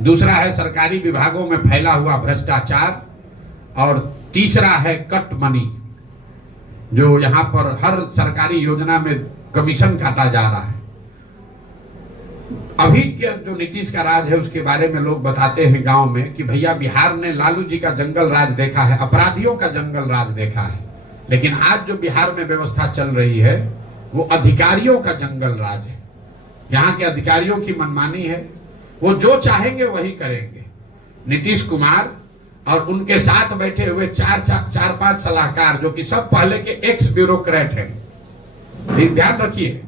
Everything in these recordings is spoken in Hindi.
दूसरा है सरकारी विभागों में फैला हुआ भ्रष्टाचार, और तीसरा है कट मनी, जो यहाँ पर हर सरकारी योजना में कमीशन काटा जा रहा है। अभी के जो नीतीश का राज है उसके बारे में लोग बताते हैं गांव में कि भैया बिहार ने लालू जी का जंगल राज देखा है, अपराधियों का जंगल राज देखा है, लेकिन आज जो बिहार में व्यवस्था चल रही है वो अधिकारियों का जंगल राज है। यहाँ के अधिकारियों की मनमानी है, वो जो चाहेंगे वही करेंगे। नीतीश कुमार और उनके साथ बैठे हुए चार पांच सलाहकार, जो कि सब पहले के एक्स ब्यूरोक्रेट हैं। ध्यान रखिए,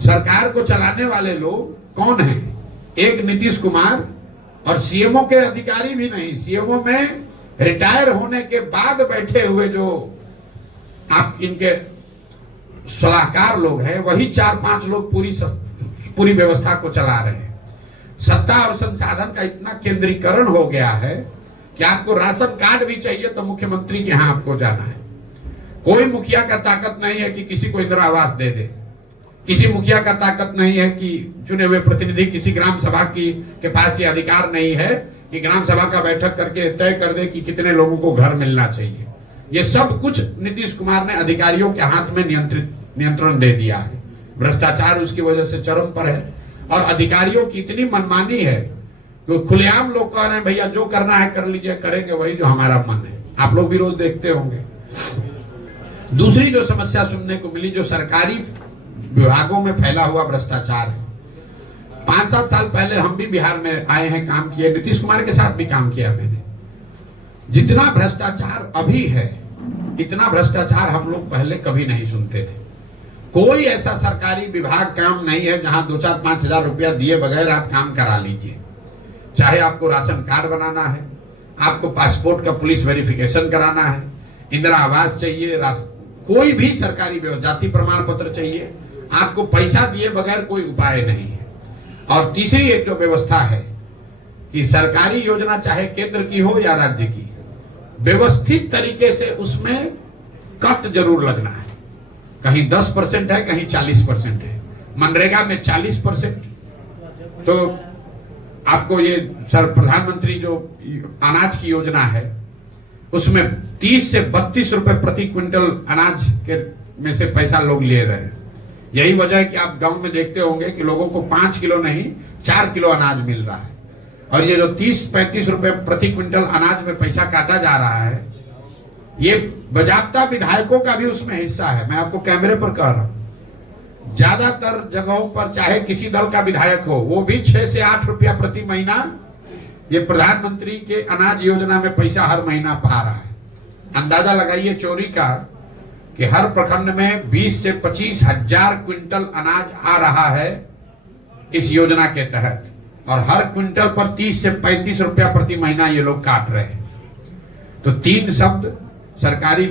सरकार को चलाने वाले लोग कौन हैं? एक नीतीश कुमार, और सीएमओ के अधिकारी भी नहीं, सीएमओ में रिटायर होने के बाद बैठे हुए जो आप इनके सलाहकार लोग हैं, वही 4-5 लोग पूरी व्यवस्था को चला रहे हैं। सत्ता और संसाधन का इतना केंद्रीकरण हो गया है कि आपको राशन कार्ड भी चाहिए तो मुख्यमंत्री के यहां आपको जाना है। कोई मुखिया का ताकत नहीं है कि किसी को इंदिरा आवास दे दे, किसी मुखिया का ताकत नहीं है कि चुने हुए प्रतिनिधि, किसी ग्राम सभा के पास ये अधिकार नहीं है कि ग्राम सभा का बैठक करके तय कर दे कि कितने लोगों को घर मिलना चाहिए। ये सब कुछ नीतीश कुमार ने अधिकारियों के हाथ में नियंत्रण दे दिया है। भ्रष्टाचार उसकी वजह से चरम पर है, और अधिकारियों की इतनी मनमानी है तो खुलेआम लोग कह रहे हैं भैया जो करना है कर लीजिए, करेंगे वही जो हमारा मन है। आप लोग भी रोज देखते होंगे। दूसरी जो समस्या सुनने को मिली, जो सरकारी विभागों में फैला हुआ भ्रष्टाचार है। 5-7 साल पहले हम भी बिहार में आए हैं, काम किए, नीतीश कुमार के साथ भी काम किया मैंने। जितना भ्रष्टाचार अभी है, इतना भ्रष्टाचार हम लोग पहले कभी नहीं सुनते थे। कोई ऐसा सरकारी विभाग काम नहीं है जहां 2-4-5 हजार रुपया दिए बगैर आप काम करा लीजिए। चाहे आपको राशन कार्ड बनाना है, आपको पासपोर्ट का पुलिस वेरिफिकेशन कराना है, इंदिरा आवास चाहिए, कोई भी सरकारी जाति प्रमाण पत्र चाहिए, आपको पैसा दिए बगैर कोई उपाय नहीं है। और तीसरी एक जो व्यवस्था है कि सरकारी योजना चाहे केंद्र की हो या राज्य की, व्यवस्थित तरीके से उसमें कट जरूर लगना है। कहीं 10% है, कहीं 40% है। मनरेगा में 40%, तो आपको ये प्रधानमंत्री जो अनाज की योजना है उसमें 30 से 32 रुपए प्रति क्विंटल अनाज के में से पैसा लोग ले रहे हैं। यही वजह है कि आप गांव में देखते होंगे कि लोगों को 5 किलो नहीं 4 किलो अनाज मिल रहा है। और ये जो 30-35 रुपए प्रति क्विंटल अनाज में पैसा काटा जा रहा है, ये बजाबता विधायकों का भी उसमें हिस्सा है। मैं आपको कैमरे पर कह रहा हूं, ज्यादातर जगहों पर चाहे किसी दल का विधायक हो, वो भी 6 से 8 रुपया प्रति महीना ये प्रधानमंत्री के अनाज योजना में पैसा हर महीना पा रहा है। अंदाजा लगाइए चोरी का कि हर प्रखंड में 20 से 25 हजार क्विंटल अनाज आ रहा है इस योजना के तहत, और हर क्विंटल पर 30 से 35 रुपया प्रति महीना ये लोग काट रहे हैं। तो 3 शब्द, सरकारी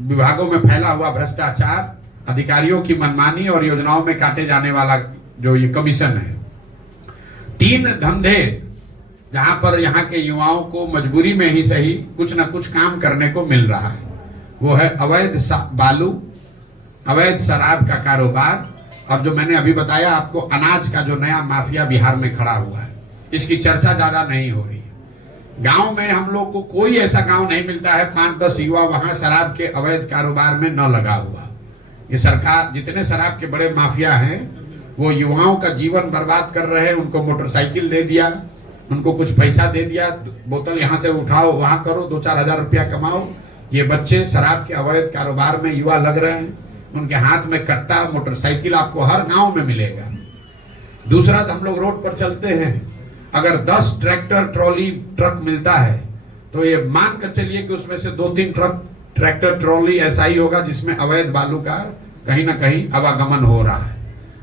विभागों में फैला हुआ भ्रष्टाचार, अधिकारियों की मनमानी और योजनाओं में काटे जाने वाला जो ये कमीशन है। 3 धंधे जहां पर यहाँ के युवाओं को मजबूरी में ही सही कुछ न कुछ काम करने को मिल रहा है, वो है अवैध बालू, अवैध शराब का कारोबार, और जो मैंने अभी बताया आपको अनाज का जो नया माफिया बिहार में खड़ा हुआ है। इसकी चर्चा ज्यादा नहीं हो रही। गांव में हम लोग को कोई ऐसा गांव नहीं मिलता है 5-10 युवा वहां शराब के अवैध कारोबार में न लगा हुआ। ये सरकार, जितने शराब के बड़े माफिया हैं वो युवाओं का जीवन बर्बाद कर रहे हैं। उनको मोटरसाइकिल दे दिया, उनको कुछ पैसा दे दिया, बोतल यहाँ से उठाओ, वहां करो, 2-4 हजार रुपया कमाओ। ये बच्चे शराब के अवैध कारोबार में युवा लग रहे हैं। उनके हाथ में कट्टा, मोटरसाइकिल आपको हर गांव में मिलेगा। दूसरा, हम लोग रोड पर चलते हैं, अगर 10 ट्रैक्टर ट्रॉली ट्रक मिलता है तो ये मान कर चलिए कि उसमें से 2-3 ट्रैक्टर ट्रॉली ऐसा ही होगा जिसमें अवैध बालू का कहीं ना कहीं आवागमन हो रहा है।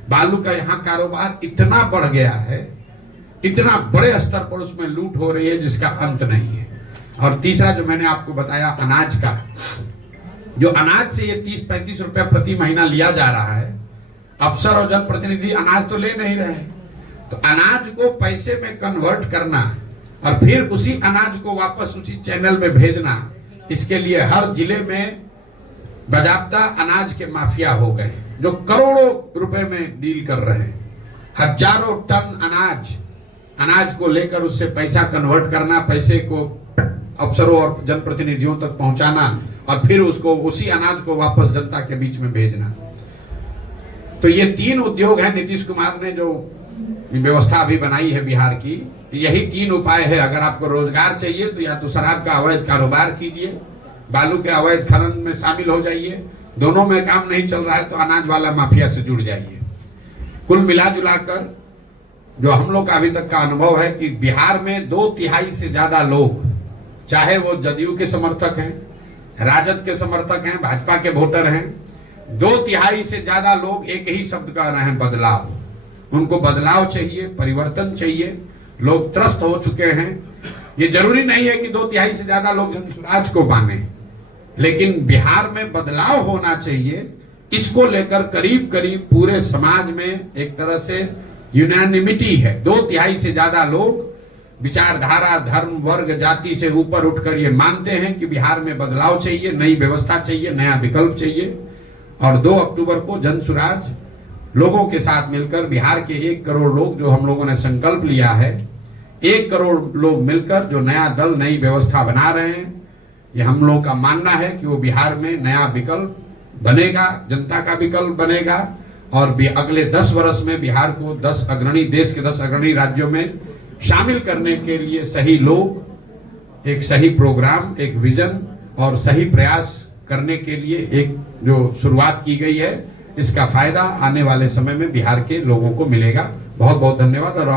बालू का यहाँ कारोबार इतना बढ़ गया है, इतना बड़े स्तर पर उसमें लूट हो रही है जिसका अंत नहीं है। और तीसरा जो मैंने आपको बताया अनाज का, जो अनाज से ये 30-35 रुपया प्रति महीना लिया जा रहा है, अफसर और जनप्रतिनिधि अनाज तो ले नहीं रहे हैं। तो अनाज को पैसे में कन्वर्ट करना और फिर उसी अनाज को वापस उसी चैनल में भेजना, इसके लिए हर जिले में बाजाब्ता अनाज के माफिया हो गए जो करोड़ों रुपए में डील कर रहे हैं। हजारों टन अनाज को लेकर उससे पैसा कन्वर्ट करना, पैसे को अफसरों और जनप्रतिनिधियों तक पहुंचाना और फिर उसको उसी अनाज को वापस जनता के बीच में भेजना। तो ये 3 उद्योग है नीतीश कुमार ने जो व्यवस्था अभी बनाई है बिहार की। यही 3 उपाय है। अगर आपको रोजगार चाहिए तो या तो शराब का अवैध कारोबार कीजिए, बालू के अवैध खनन में शामिल हो जाइए, दोनों में काम नहीं चल रहा है तो अनाज वाला माफिया से जुड़ जाइए। कुल मिला जुलाकर जो हम लोग का अभी तक का अनुभव है कि बिहार में 2/3 से ज्यादा लोग, चाहे वो जदयू के समर्थक हैं, राजद के समर्थक हैं, भाजपा के वोटर हैं, 2/3 से ज्यादा लोग एक ही शब्द कह रहे हैं, बदलाव। उनको बदलाव चाहिए, परिवर्तन चाहिए। लोग त्रस्त हो चुके हैं। ये जरूरी नहीं है कि 2/3 से ज्यादा लोग जनसुराज को माने, लेकिन बिहार में बदलाव होना चाहिए। इसको लेकर करीब करीब पूरे समाज में एक तरह से यूनानिमिटी है। 2/3 से ज्यादा लोग विचारधारा, धर्म, वर्ग, जाति से ऊपर उठकर ये मानते हैं कि बिहार में बदलाव चाहिए, नई व्यवस्था चाहिए, नया विकल्प चाहिए। और 2 अक्टूबर को जनसुराज लोगों के साथ मिलकर बिहार के 1 करोड़ लोग, जो हम लोगों ने संकल्प लिया है, 1 करोड़ लोग मिलकर जो नया दल, नई व्यवस्था बना रहे हैं, ये हम लोगों का मानना है कि वो बिहार में नया विकल्प बनेगा, जनता का विकल्प बनेगा। और अगले 10 वर्ष में बिहार को देश के 10 अग्रणी राज्यों में शामिल करने के लिए सही लोग, एक सही प्रोग्राम, एक विजन और सही प्रयास करने के लिए एक जो शुरुआत की गई है, इसका फायदा आने वाले समय में बिहार के लोगों को मिलेगा। बहुत बहुत धन्यवाद। और